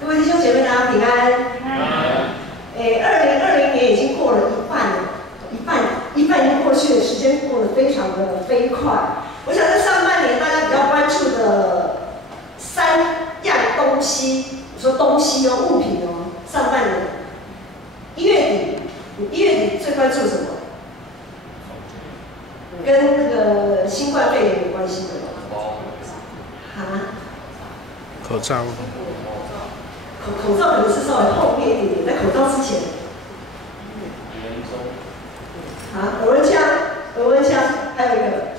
各位弟兄姐妹，大家平安。2020年已经过了一半了，一半已经过去了，时间过得非常的飞快。我想在上半年大家比较关注的3样东西，我说东西哦，物品哦，上半年1月底，你1月底最关注什么？跟那个新冠肺炎有关系的吗？口罩。口罩可能是稍微后面一点点，在口罩之前。额温枪，还有一个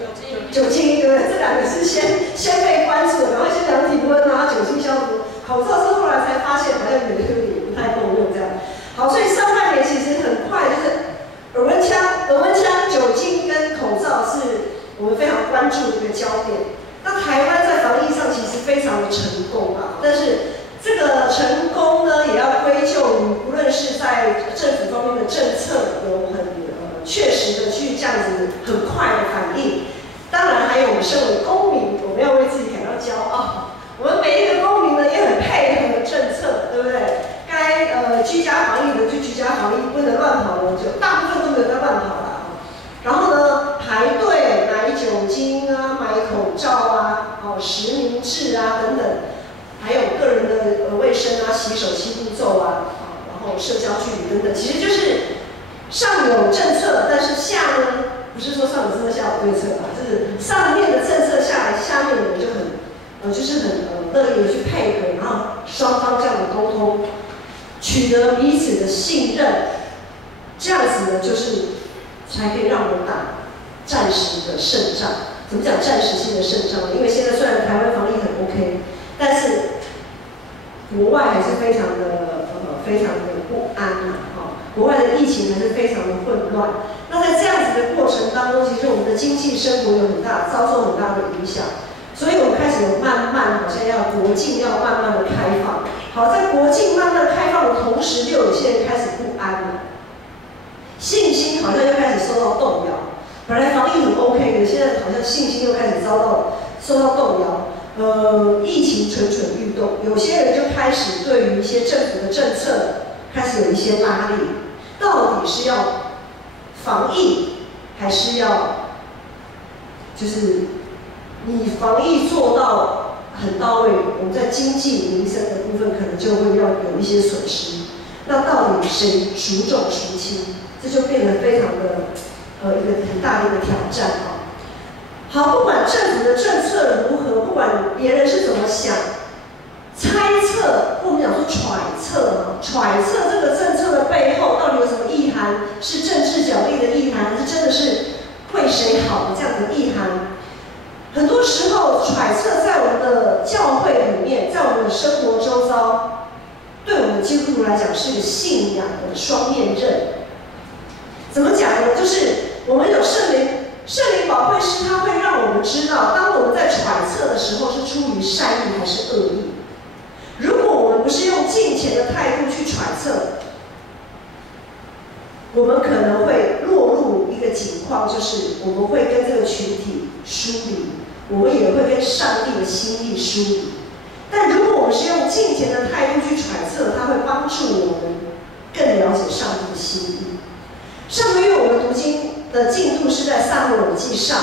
酒精，对不对？这2个是先被关注的，然后先量体温啊，酒精消毒。口罩是后来才发现好像有点不太够用这样。好，所以上半年其实很快就是额温枪、酒精跟口罩是我们非常关注的一个焦点。那台湾在防疫上其实非常的成功啊，但是这个成功呢，也要归咎于无论是在政府方面的政策有很确实的去这样子很快的反应，当然还有我们身为公民，我们要为自己感到骄傲。我们每一个公民呢也很配合政策，对不对？该居家防疫的就居家防疫，不能乱跑的就大部分都没有在乱跑啦。然后呢，排队买酒精啊，买口罩啊，实名制啊等等。还有个人的卫生啊、洗手7步骤啊，然后社交距离等等，其实就是上有政策，但是下呢，不是说上有政策下有对策啊，就是上面的政策下来，下面的人就很乐意的去配合，然后双方这样的沟通，取得彼此的信任，这样子呢，就是才可以让我们打暂时的胜仗。怎么讲暂时性的胜仗呢？因为现在虽然台湾防疫很 OK。但是国外还是非常的不安啊，国外的疫情还是非常的混乱。那在这样子的过程当中，其实我们的经济生活遭受很大的影响，所以我们开始有慢慢好像要国境要慢慢的开放。好，在国境慢慢的开放的同时，就有些人开始不安了，信心好像又开始受到动摇。本来防疫很 OK 的，现在好像信心又开始受到动摇。疫情蠢蠢欲动，有些人就开始对于一些政府的政策开始有一些拉力，到底是要防疫，还是要就是你防疫做到很到位，我们在经济民生的部分可能就会要有一些损失。那到底谁孰重孰轻？这就变得非常的一个很大的一个挑战啊。好，不管政府的政策如何，不管别人是怎么想，猜测或我们讲说揣测这个政策的背后到底有什么意涵？是政治角力的意涵，还是真的是为谁好的这样的意涵？很多时候揣测在我们的教会里面，在我们的生活周遭，对我们基督徒来讲是一个信仰的双面刃。怎么讲呢？就是我们有圣灵保惠师，他会让我们知道，当我们在揣测的时候是出于善意还是恶意。如果我们不是用敬虔的态度去揣测，我们可能会落入一个情况，就是我们会跟这个群体疏离，我们也会跟上帝的心意疏离。但如果我们是用敬虔的态度去揣测，它会帮助我们更了解上帝的心意。上个月我们读经的进度是在撒母耳记上，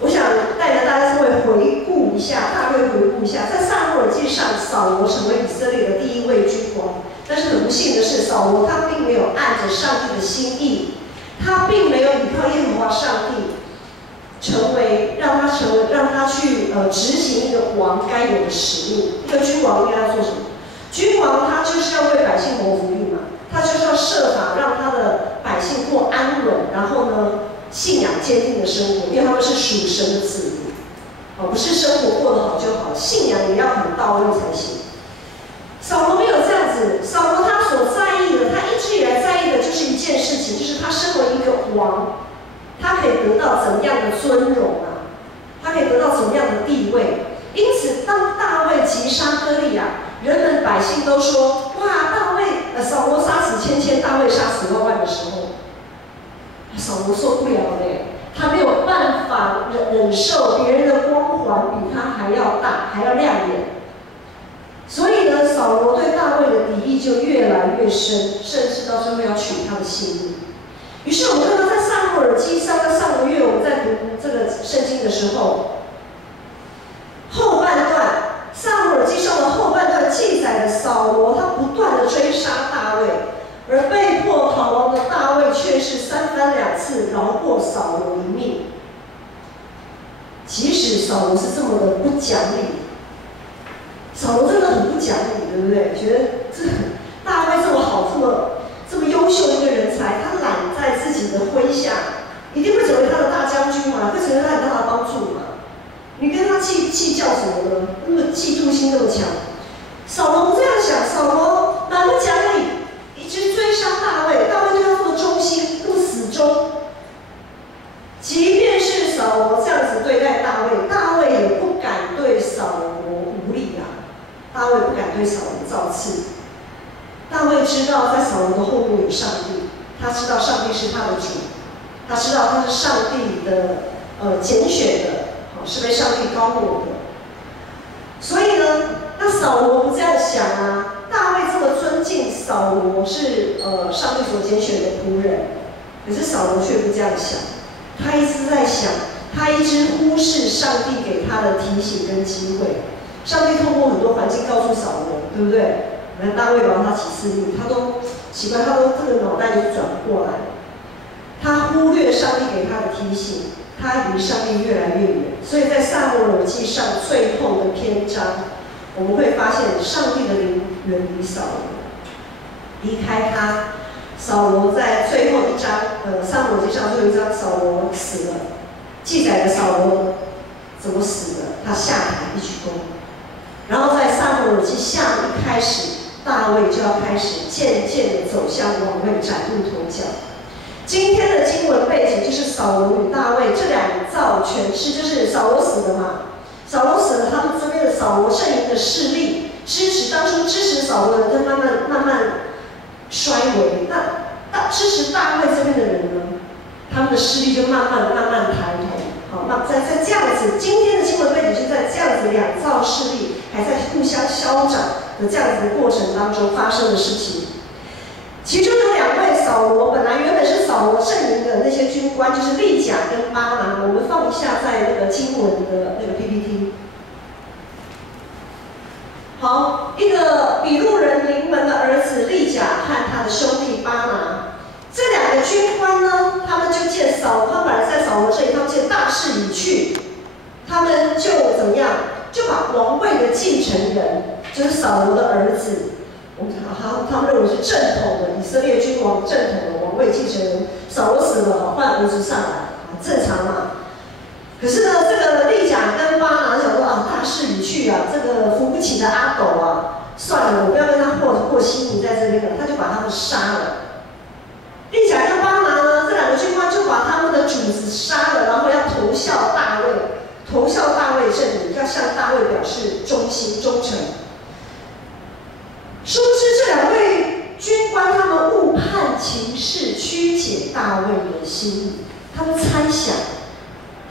我想带着大家稍微回顾一下，大略回顾一下，在撒母耳记上，扫罗成为以色列的第1位君王。但是很不幸的是，扫罗他并没有按着上帝的心意，他并没有依靠耶和华上帝，让他去执行一个王该有的使命。一个君王应该要做什么？君王他就是要为百姓谋福利嘛。他就是要设法让他的百姓过安稳，然后呢，信仰坚定的生活，因为他们是属神的子民，不是生活过得好就好，信仰也要很到位才行。扫罗没有这样子，扫罗他所在意的，他一直以来在意的就是一件事情，就是他身为一个王，他可以得到怎么样的尊荣啊？他可以得到怎么样的地位？因此，当大卫击杀歌利亚，人们百姓都说：哇，扫罗杀死千，大卫杀死万的时候，扫罗受不了嘞，他没有办法忍受别人的光环比他还要大，还要亮眼。所以呢，扫越深，甚至到最后要取他的性命。于是我们看到，在撒母耳记上，在上个月我们在读这个圣经的时候，后半段撒母耳记上的后半段记载了扫罗他不断的追杀大卫，而被迫逃亡的大卫却是3番2次饶过扫罗一命。即使扫罗是这么的不讲理，扫罗真的很不讲理，对不对？觉得这大卫这么好，这么优秀的一个人才，他揽在自己的麾下，一定会成为他的大将军嘛，会成为他很大的帮助嘛。你跟他计较什么呢？那么嫉妒心那么强。扫罗不这样想，扫罗蛮不讲理，一直追杀大卫，大卫对他这么忠心，那么死忠。即便是扫罗这样子对待大卫，大卫也不敢对扫罗无礼啊。大卫不敢对扫罗造次。大卫知道在扫罗的后面有上帝，他知道上帝是他的主，他知道他是上帝的拣选的，是被上帝膏抹的。所以呢，那扫罗不这样想啊。大卫这么尊敬扫罗是上帝所拣选的仆人，可是扫罗却不这样想。他一直在想，他一直忽视上帝给他的提醒跟机会。上帝透过很多环境告诉扫罗，对不对？那大卫饶他几次命，他都奇怪，他都这个脑袋就转不过来。他忽略上帝给他的提醒，他离上帝越来越远。所以在撒母耳记上最后的篇章，我们会发现上帝的灵远离扫罗，离开他。扫罗在最后一章，撒母耳记上最后一章，扫罗死了，记载了扫罗怎么死的，他下台一鞠躬。然后在撒母耳记下一开始，大卫就要开始渐渐的走向王位，崭露头角。今天的经文背景就是扫罗与大卫这两造权势，就是扫罗死了嘛，扫罗死了，他们这边的扫罗阵营的势力当初支持扫罗的人，就慢慢衰微。那支持大卫这边的人呢，他们的势力就慢慢抬头。好，那在这样子，今天的经文背景是在这样子两造势力还在互相消长的这样子的过程当中发生的事情。其中有2位扫罗本来原本是扫罗阵营的那些军官，就是利甲跟巴拿，我们放一下在那个经文的那个 PPT。好，一个比路人临门的儿子利甲和他的兄弟巴拿，这2个军官呢，他们就见扫罗，他本来在扫罗这里，他们见大势已去，他们就怎么样？就把王位的继承人，就是扫罗的儿子，他们认为是正统的以色列君王正统的王位继承人，扫罗死了，换儿子上来，正常嘛。可是呢，这个利甲跟巴拿想说啊，大势已去啊，这个扶不起的阿斗啊，算了，我不要跟他和稀泥在这边了，他就把他们杀了。利甲跟巴拿呢，这2个军官就把他们的主子杀了，然后要投效大卫阵营，要向大卫表示忠心忠诚。殊不知这2位军官他们误判情势，曲解大卫的心意。他们猜想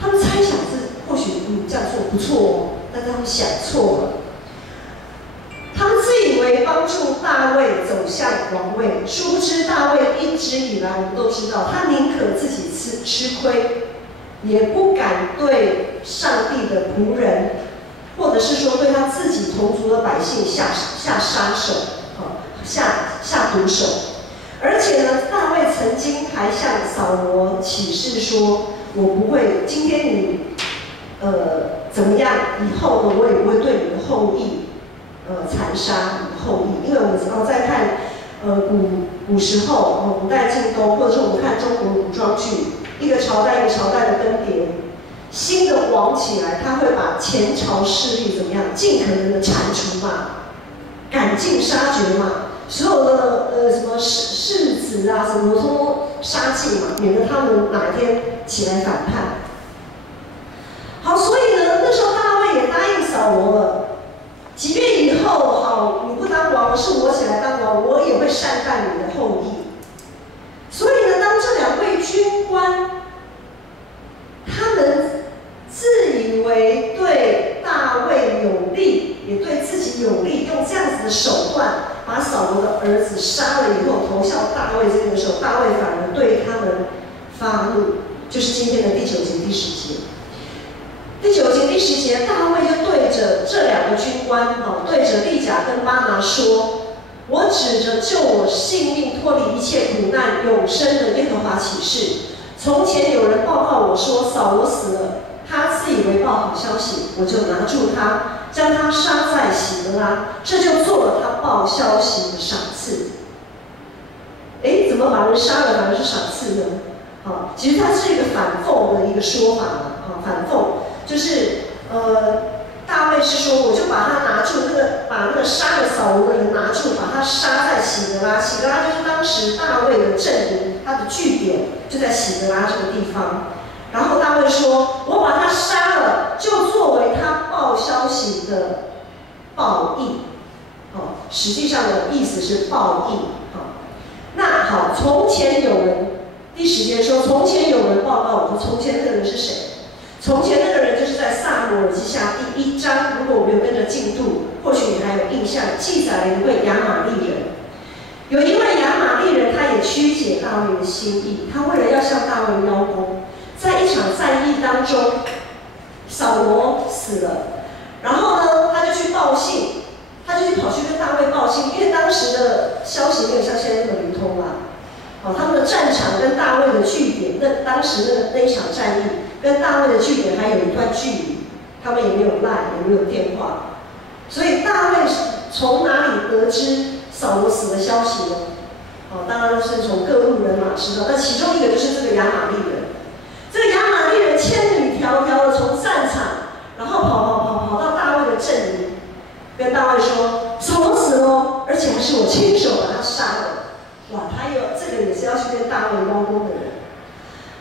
是或许这样做不错哦，但是他们想错了。他们自以为帮助大卫走向王位，殊不知大卫一直以来我们都知道，他宁可自己吃亏，也不敢对上帝的仆人，或者是说对他自己同族的百姓下杀手，下毒手。而且呢，大卫曾经还向扫罗起誓说：“我不会，今天你怎么样，以后呢，我也不会对你的后裔残杀你的后裔。”因为我们在看古时候古代进攻，或者说我们看中国古装剧，一个朝代的更迭，新的王起来，他会把前朝势力怎么样，尽可能的铲除嘛，赶尽杀绝嘛。所有的什么世子啊，什么都杀尽嘛，免得他们哪一天起来反叛。好，所以呢，那时候大卫也答应扫罗了，即便以后好你不当王，是我起来当王，我也会善待你的后裔。所以呢，当这2位军官，他们自以为对大卫有利，也对自己有力，用这样子的手段把扫罗的儿子杀了以后，投效大卫这边的时候，大卫反而对他们发怒，就是今天的第9节、第10节。第9节、第10节，大卫就对着这2个军官，对着利甲跟巴拿说：“我指着救我性命、脱离一切苦难、永生的耶和华起誓。从前有人报告我说扫罗死了，他自以为报好消息，我就拿住他，将他杀在喜得拉，这就做了他报消息的赏赐。”怎么把人杀了反而是赏赐呢？其实它是一个反讽的一个说法了。反讽就是大卫是说，我就把他拿住，把那个杀了扫罗的人拿住，把他杀在喜得拉。喜得拉就是当时大卫的阵营，他的据点就在喜得拉这个地方。然后大卫说：“我把他杀了，就作为他报消息的报应。”实际上的意思是报应。那好，从前有人，第10节说，从前有人报告我说，从前那个人是谁？从前那个人就是在撒母耳记下第1章，如果我们有跟着进度，或许你还有印象，记载了一位亚玛力人。有一位亚玛力人，他也曲解大卫的心意，他为了要向大卫邀功，在一场战役当中，扫罗死了，然后呢，他就去报信，他就跑去跟大卫报信，因为当时的消息没有像现在那么流通啦。他们的战场跟大卫的据点，当时那一场战役跟大卫的据点还有一段距离，他们也没有赖，也没有电话，所以大卫从哪里得知扫罗死的消息呢？当然是从各路人马知道，那其中一个就是这个亚玛力人。这个亚玛力人千里迢迢的从战场，然后跑到大卫的阵营，跟大卫说：“扫罗死了，而且还是我亲手把他杀了。”哇，这个也是要去跟大卫邀功的人。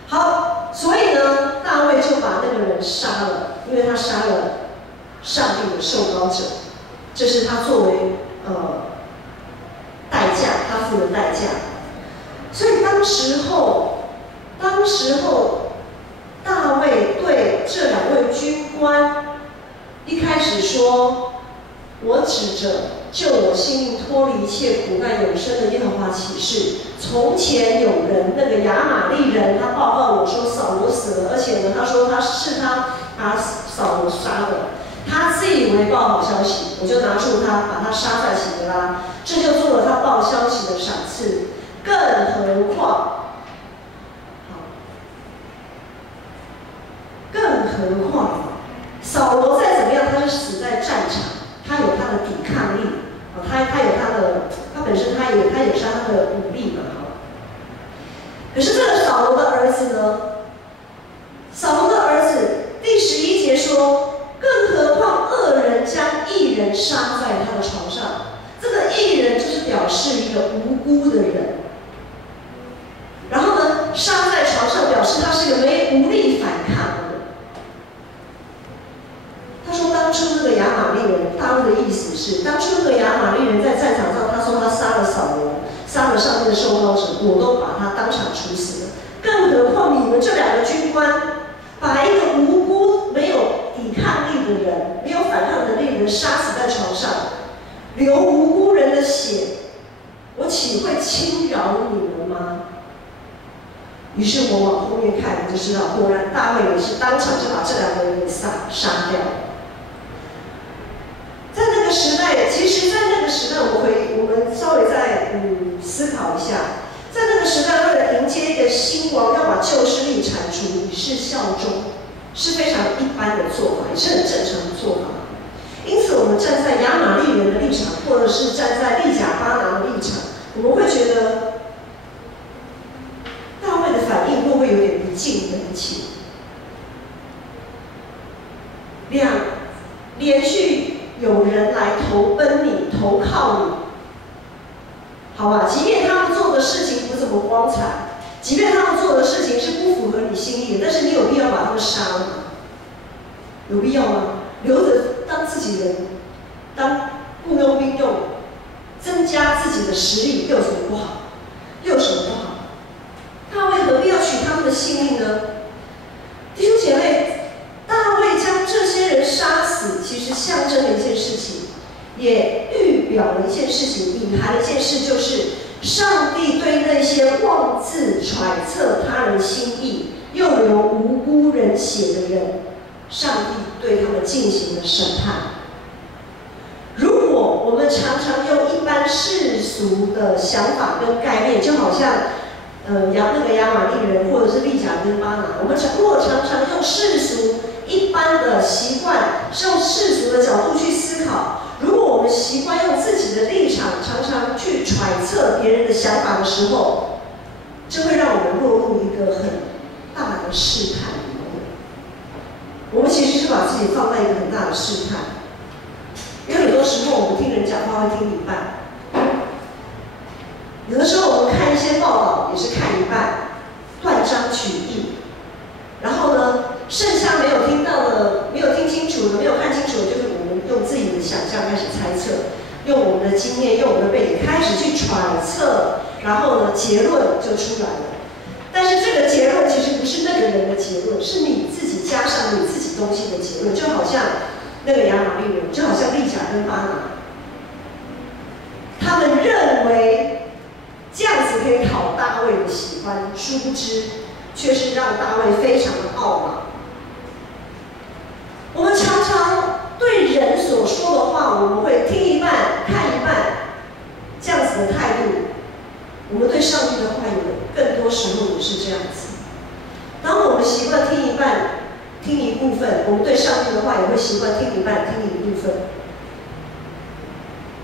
好，所以呢，大卫就把那个人杀了，因为他杀了上帝的受膏者，这是他作为代价，他付的代价。所以当时候大卫对这2位军官一开始说：“我指着救我性命、脱离一切苦难、永生的耶和华起誓。从前有人，那个亚玛力人，他报告我说扫罗死了，而且呢，他说他把扫罗杀的。他自以为报好消息，我就拿住他，把他杀在喜得拉，这就做了他报消息的赏赐。更何况，扫罗再怎么样，他是死在战场，他有他的抵抗力。”他本身他有他的武力嘛，可是这个扫罗的儿子呢？扫罗的儿子第11节说，更何况恶人将义人杀在他的床上。这个义人就是表示一个无辜的人，然后呢，杀在床上表示他是一个无力反抗的人。他说当初那个亚玛力人，大卫的意思是，当初那个亚玛力人在战场上，他说他杀了扫罗，杀了上帝的受膏者，我都把他当场处死了。更何况你们这2个军官，把一个无辜、没有抵抗力的人、没有反抗能力的人杀死在床上，流无辜人的血，我岂会轻饶你们吗？于是我往后面看，我就知道，果然大卫也是当场就把这2个人给杀掉了。在那个时代，其实，在那个时代，我们稍微再思考一下，在那个时代，为了迎接一个新王，要把旧势力铲除，以示效忠，是非常一般的做法，也是很正常的做法。因此，我们站在亚玛力人的立场，或者是站在利甲巴拿的立场，我们会觉得大卫的反应会不会有点不近人情？连续有人来投奔你、投靠你，好吧？即便他们做的事情不怎么光彩，即便他们做的事情是不符合你心意的，但是你有必要把他们杀了吗？有必要吗？留着当自己人，当雇佣兵用，增加自己的实力，又有什么不好？又有什么不好？大卫何必要取他们的性命呢？弟兄姐妹，大卫将这些人杀死，其实象征了一件事情，也也预表了一件事情，隐含了一件事，就是上帝对那些妄自揣测他人心意，又流无辜人血的人，上帝对他们进行了审判。如果我们常常用一般世俗的想法跟概念，就好像那个亚玛力人或者是利甲跟巴拿，我们如果常常用世俗一般的习惯，是用世俗的角度去思考。如果我们习惯用自己的立场，常常去揣测别人的想法的时候，这会让我们落入一个很大的试探里面。我们其实是把自己放在一个很大的试探，因为很多时候我们听人讲话会听一半，有的时候我们看一些报道也是看一半，断章取义，然后呢，剩下没有听到的、没有听清楚的、没有看清楚的，就是我们用自己的想象开始猜测，用我们的经验、用我们的背景开始去揣测，然后呢，结论就出来了。但是这个结论其实不是那个人的结论，是你自己加上你自己东西的结论，就好像那个亚玛力人，就好像利甲跟巴拿，他们认为这样子可以讨大卫的喜欢，殊不知却是让大卫非常的懊恼。我们常常对人所说的话，我们会听一半、看一半，这样子的态度。我们对上帝的话语，更多时候也是这样子。当我们习惯听一半、听一部分，我们对上帝的话也会习惯听一半、听一部分。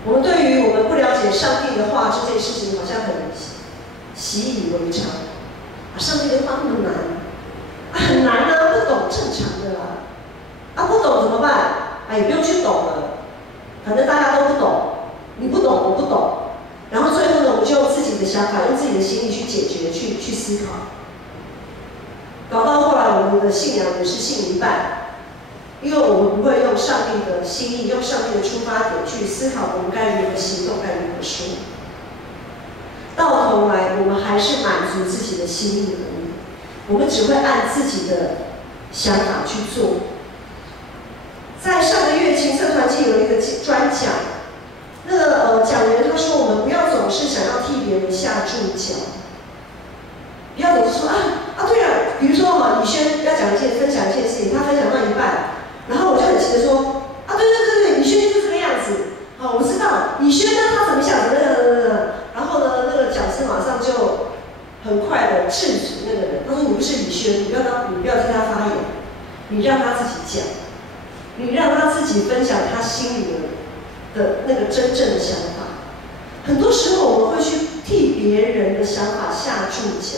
我们对于我们不了解上帝的话这件事情，好像很习以为常。上帝的话那么难，很难啊，不懂正常的啦。不懂怎么办？也不用去懂了，反正大家都不懂，你不懂，我不懂。然后最后呢，我们就用自己的想法，用自己的心意去解决、去思考。搞到后来，我们的信仰也是信一半，因为我们不会用上帝的心意、用上帝的出发点去思考我们该如何行动、该如何说。到头来，我们还是满足自己的心意而已。我们只会按自己的想法去做。在上个月青策团契有一个专讲，那个讲员他说，我们不要总是想要替别人下注脚，不要总是说对了，比如说李轩要分享一件事情，他分享到一半，然后我就很急的说对，李轩就是这个样子，我知道李轩呢他怎么想的，然后呢那个讲师马上就很快的制止那个人，他说你不是李轩，你不要替他发言，你让他自己讲。你让他自己分享他心里的那个真正的想法。很多时候我们会去替别人的想法下注脚，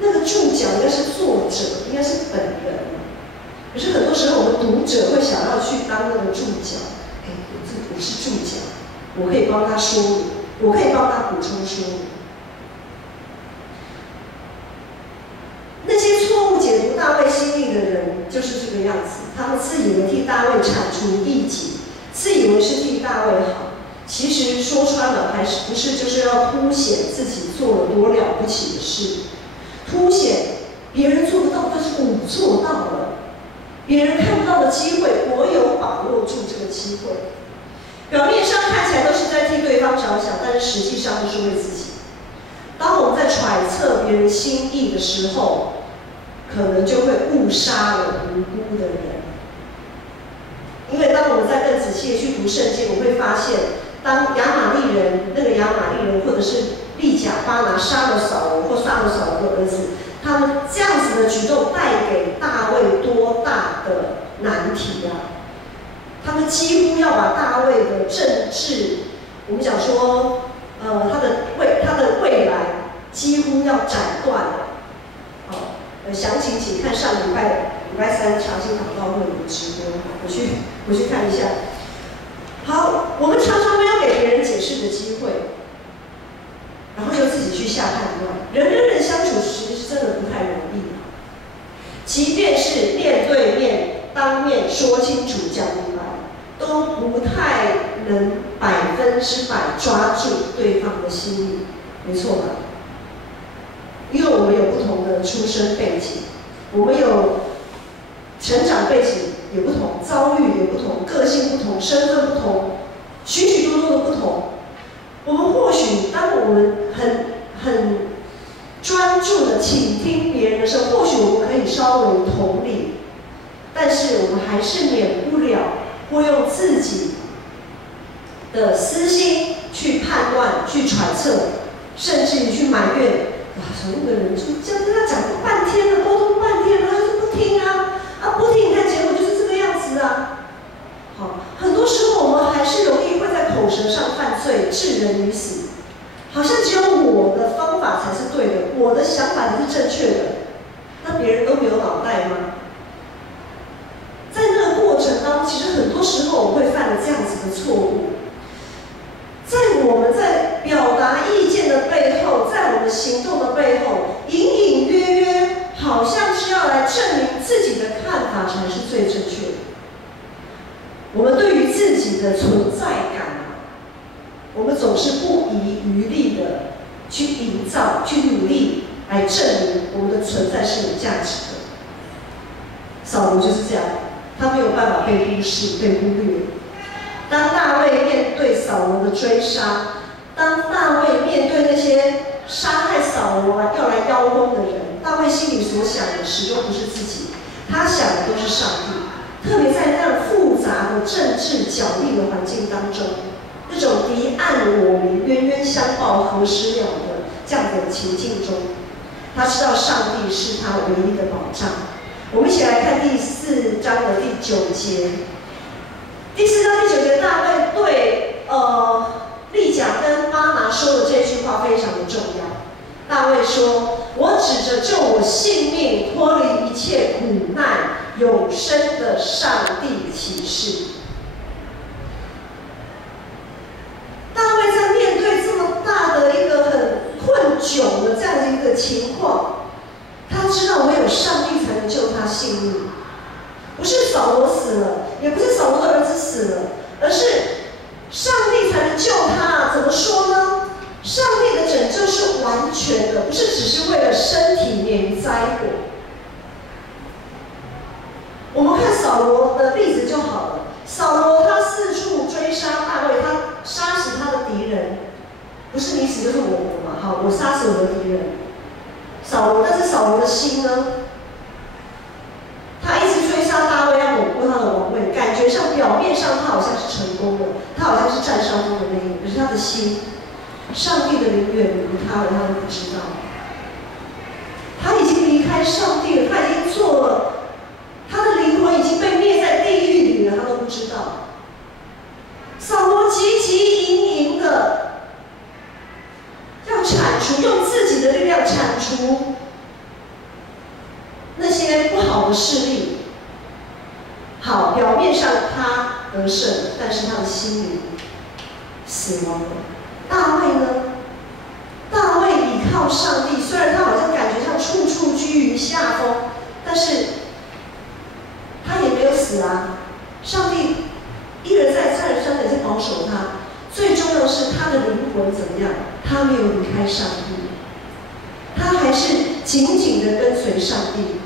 那个注脚应该是作者，应该是本人。可是很多时候我们读者会想要去当那个注脚，我是注脚，我可以帮他说明，我可以帮他补充说明。那些错误解读大卫心意的人就是这个样子，他们自以为替大卫铲除异己，自以为是替大卫好，其实说穿了还是不是就是要凸显自己做了多了不起的事，凸显别人做不到，但是我做到了，别人看不到的机会，我有把握住这个机会。表面上看起来都是在替对方着想，但是实际上都是为自己。当我们在揣测别人心意的时候，可能就会误杀了无辜的人。因为当我们在更仔细的去读圣经，我会发现，当那个亚玛力人或者是利甲巴拿杀了扫罗或杀了扫罗的儿子，他们这样子的举动带给大卫多大的难题啊！他们几乎要把大卫的政治，我们讲说，他的未来几乎要斩断了。详情请看上礼拜三查经祷告会的直播，我去看一下。好，我们常常没有给别人解释的机会，然后就自己去下判断。人跟人相处其实真的不太容易，即便是面对面当面说清楚讲明白，都不太能100%抓住对方的心意，没错吧？因为我们有不同的出身背景，我们有成长背景也不同，遭遇也不同，个性不同，身份不同，许许多多的不同。我们或许当我们很专注的倾听别人的时候，或许我们可以稍微同理，但是我们还是免不了会用自己的私心去判断、去揣测，甚至于去埋怨。说那个人就这样跟他讲半天了，沟通半天了，他就是不听啊！不听，你看结果就是这个样子啊！好，很多时候我们还是容易会在口舌上犯罪，置人于死。好像只有我的方法才是对的，我的想法才是正确的，那别人都没有脑袋吗？在那个过程当中，其实很多时候我们会犯了这样子的错误。在我们在表达意见的背后，在我们行动的背后，隐隐约约好像是要来证明自己的看法才是最正确的。我们对于自己的存在感，我们总是不遗余力的去营造、去努力来证明我们的存在是有价值的。扫罗就是这样，他没有办法被忽视、被忽略。当大卫面对扫罗的追杀，当大卫面对那些杀害扫罗要来邀功的人，大卫心里所想的始终不是自己，他想的都是上帝。特别在那样复杂的政治角力的环境当中，那种敌暗我明、冤冤相报何时了的这样的情境中，他知道上帝是他唯一的保障。我们一起来看第4章的第9节。第4章第9节，大卫对利甲跟巴拿说的这句话非常的重要。大卫说：“我指着救我性命、脱离一切苦难、永生的上帝起誓。”大卫在面对这么大的一个很困窘的这样的一个情况，他知道唯有上帝才能救他性命。不是扫罗死了，也不是扫罗的儿子死了，而是上帝才能救他。怎么说呢？上帝的拯救是完全的，不是只是为了身体免于灾祸。我们看扫罗的例子就好了。扫罗他四处追杀大卫，他杀死他的敌人，不是你死就是我活嘛。好，我杀死我的敌人。扫罗，但是扫罗的心呢？他一直追杀大卫，要巩固他的王位，感觉上表面上他好像是成功了，他好像是占上风的那一个，可是他的心，上帝的灵远离他了，他都不知道。他已经离开上帝了，他已经做了，他的灵魂已经被灭在地狱里了，他都不知道。扫罗汲汲营营的要铲除，用自己的力量铲除那些不好的势力。好，表面上他得胜，但是他的心里死亡了。大卫呢？大卫倚靠上帝，虽然他好像感觉上处处居于下风，但是他也没有死啊。上帝一而再、再而三的在保守他。最重要的是他的灵魂怎么样？他没有离开上帝，他还是紧紧的跟随上帝。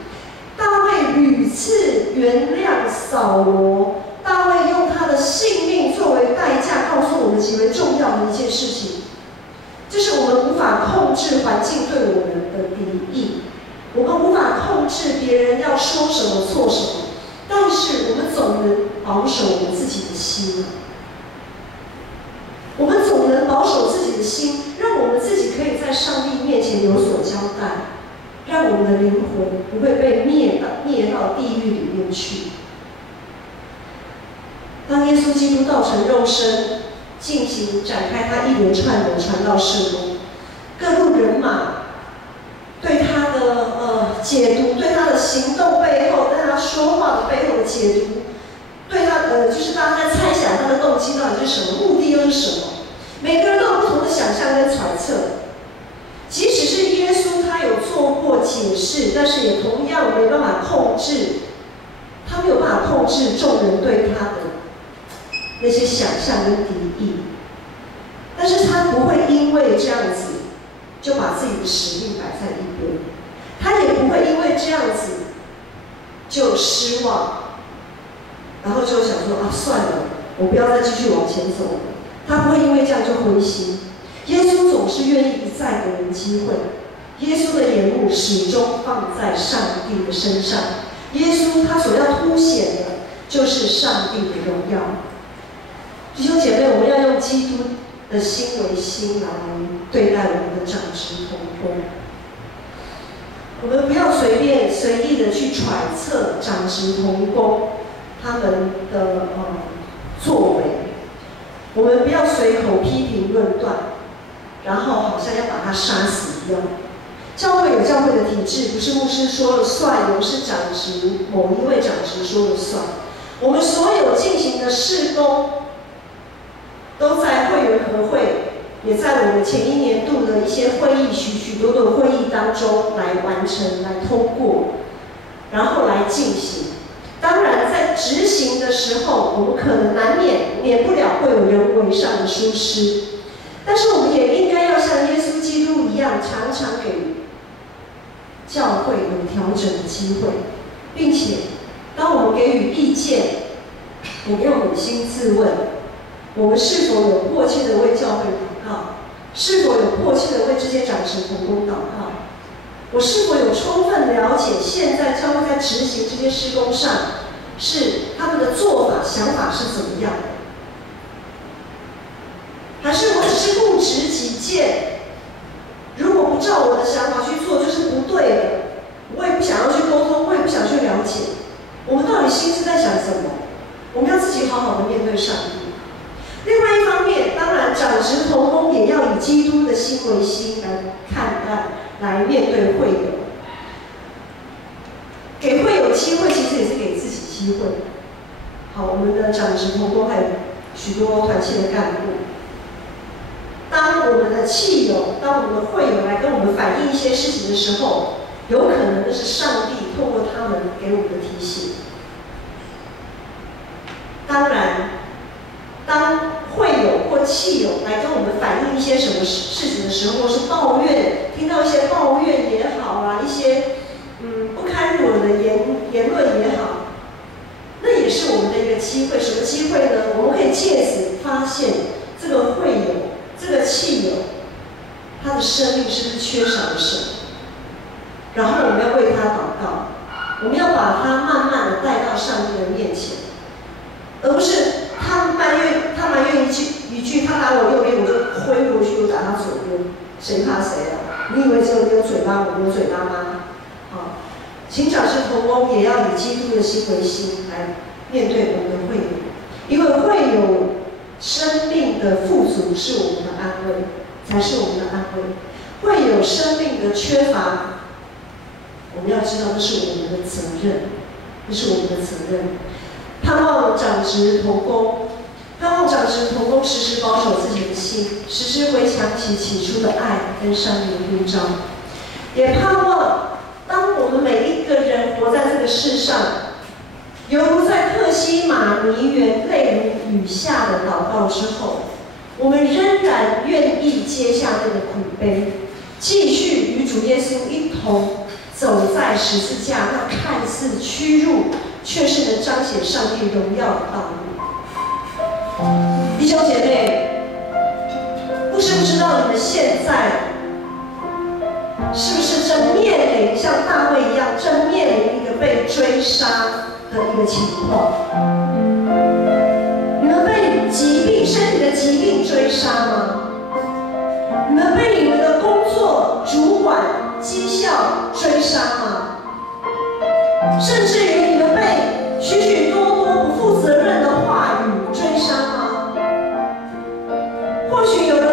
大卫屡次原谅扫罗，大卫用他的性命作为代价，告诉我们极为重要的一件事情，就是我们无法控制环境对我们的敌意，我们无法控制别人要说什么做什么，但是我们总能保守我们自己的心。我们总能保守自己的心，让我们自己可以在上帝面前有所交代。让我们的灵魂不会被灭到地狱里面去。当耶稣基督道成肉身，展开他一连串的传道事工，各路人马对他的解读，对他的行动背后，对他说话的背后的解读，对他就是大家在猜想他的动机到底是什么，目的又是什么，每个人都有不同的想象跟揣测。即使是耶稣，他有做过解释，但是也同样没办法控制，他没有办法控制众人对他的那些想象跟敌意。但是他不会因为这样子就把自己的使命摆在一边，他也不会因为这样子就失望，然后就想说啊，算了，我不要再继续往前走了。他不会因为这样就灰心。耶稣总是愿意一再给人机会。耶稣的眼目始终放在上帝的身上。耶稣他所要凸显的就是上帝的荣耀。弟兄姐妹，我们要用基督的心为心来对待我们的长执同工。我们不要随意的去揣测长执同工他们的作为，我们不要随口批评论断，然后好像要把他杀死一样。教会有教会的体制，不是牧师说了算，也不是长执某一位长执说了算。我们所有进行的事工，都在会员和会，也在我们前一年度的一些会议许多的会议当中来完成、来通过，然后来进行。当然，在执行的时候，我们可能免不了会有人为上的疏失，但是我们也应该要像耶稣基督一样，常常给教会有调整的机会，并且当我们给予意见，我们要扪心自问：我们是否有迫切的为教会祷告？是否有迫切的为这些长执同工祷告？我是否有充分了解现在教会在执行这些事工上，是他们的做法、想法是怎么样的？还是我只是固执己见？如果不照我的想法去做，就是不对的。我也不想要去沟通，我也不想去了解。我们到底心是在想什么？我们要自己好好的面对上帝。另外一方面，当然长执同工也要以基督的心为心来看待、来面对会友。给会友机会，其实也是给自己机会。好，我们的长执同工还有许多团契的干部。当我们的契友、当我们的会友来跟我们反映一些事情的时候，有可能那是上帝透过他们给我们的提醒。当然，当会友或契友来跟我们反映一些什么事情的时候，或是抱怨，听到一些抱怨也好啊，一些不堪入耳的言论也好，那也是我们的一个机会。什么机会呢？我们可以借此发现这个会友、这个契友，他的生命是不是缺少了什么？然后我们要为他祷告，我们要把他慢慢的带到上帝的面前，而不是他埋怨一句，他打我右边，我就挥过去，我打他左边，谁怕谁啊？你以为只有你有嘴巴，我没有嘴巴吗？好，请长执同工也要以基督的心为心来面对我们的会友，因为会友生命的富足是我们的安慰，才是我们的安慰。会有生命的缺乏，我们要知道这是我们的责任，这是我们的责任。盼望长执同工，盼望长执同工时时保守自己的心，时时回想起起初的爱跟上帝的呼召。也盼望，当我们每一个人活在这个世上，犹如在客西马尼园泪如雨下的祷告之后，我们仍然愿意接下这个苦杯，继续与主耶稣一同走在十字架那看似屈辱，却是能彰显上帝荣耀的道路。弟兄姐妹，不知道你们现在是不是正面临像大卫一样，正面临一个被追杀的一个情况？你们被身体的疾病追杀吗？你们被你们的工作、主管、绩效追杀吗？甚至于你们被许许多多不负责任的话语追杀吗？或许有人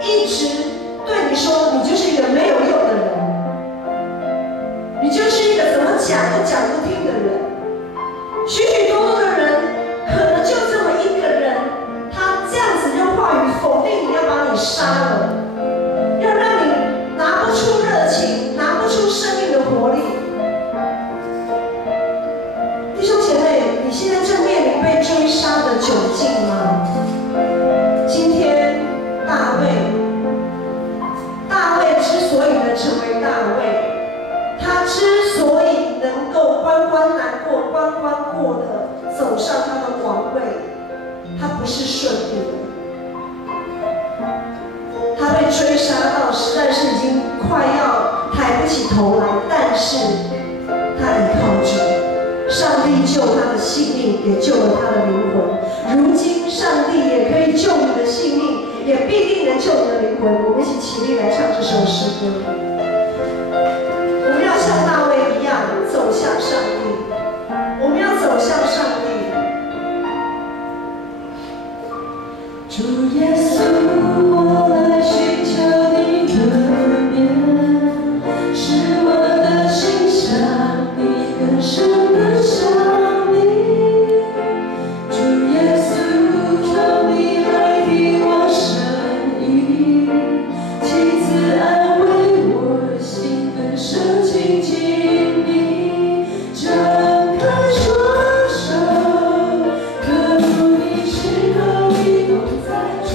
一直对你说，你就是一个没有用的人，你就是一个怎么讲都讲不听的人。许许多多的人，可能就这么一个人，他这样子用话语否定你，要把你杀了，要让你拿不出热情，拿不出生命的活力。弟兄姐妹，你现在正面临被追杀的窘境吗？今天大卫之所以能成为大卫，他之所以能够关关难过关关过的走上不是顺利的。他被追杀到实在是已经快要抬不起头来，但是他依靠主，上帝救他的性命，也救了他的灵魂。如今上帝也可以救你的性命，也必定能救你的灵魂。我们一起起立来唱这首诗歌。我们要像大卫一样走向上帝，我们要走向上帝。主耶稣，我来寻求你的面，使我的心向你更深的想你。主耶稣，求你来替我伸意，亲自安慰我的心，更深亲近你。张开双手，刻骨你时刻你同在，主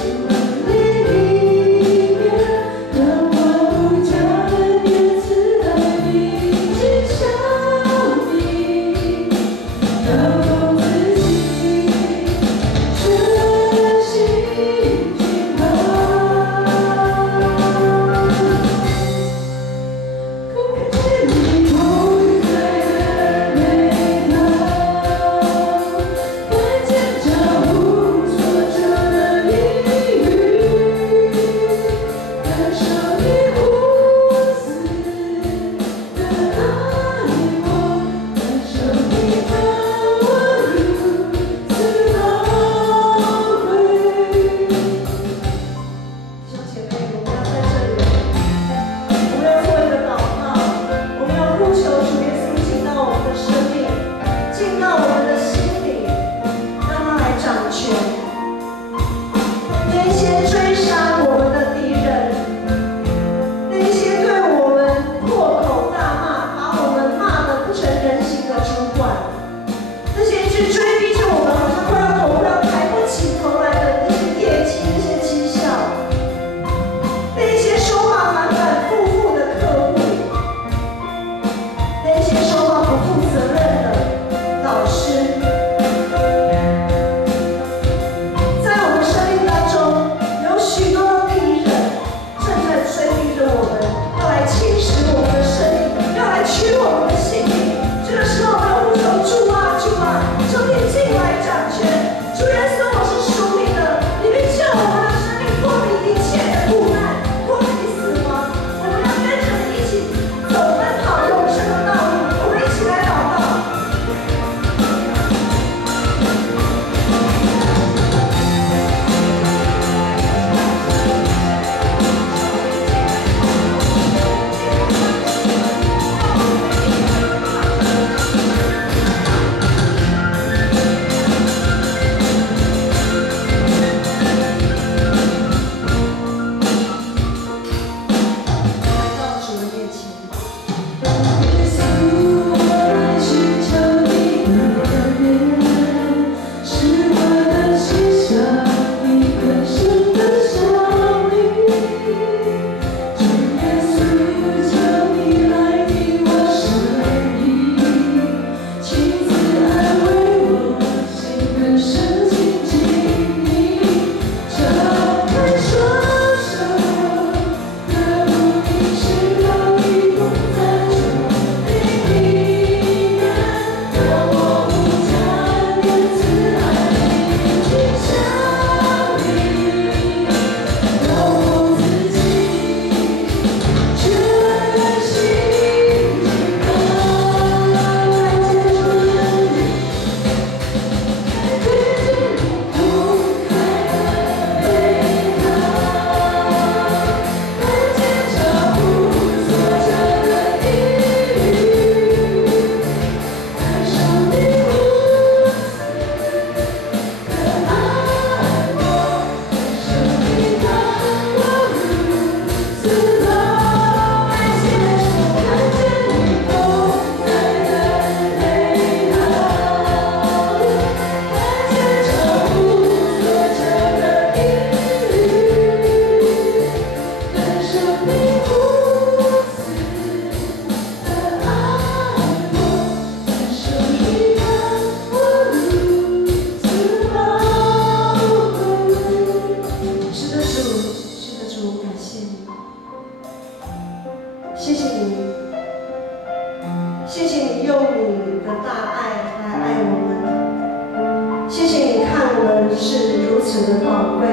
们是如此的宝贵。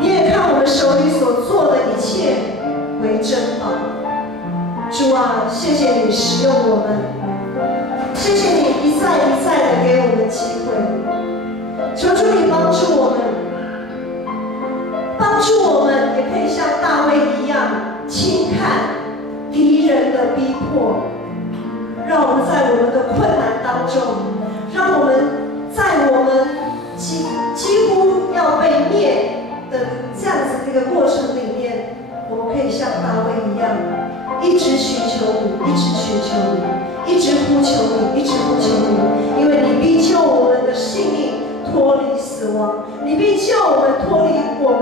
你也看我们手里所做的一切为珍宝。主啊，谢谢你使用我们，谢谢你一再一再的给我们机会。求主你帮助我们，帮助我们也可以像大卫一样轻看敌人的逼迫，让我们在我们的困难当中，让我们在我们几乎要被灭的这样子的一个过程里面，我们可以像大卫一样，一直寻求你，一直寻求你，一直呼求你，一直呼求你，因为你必救我们的性命脱离死亡，你必救我们脱离我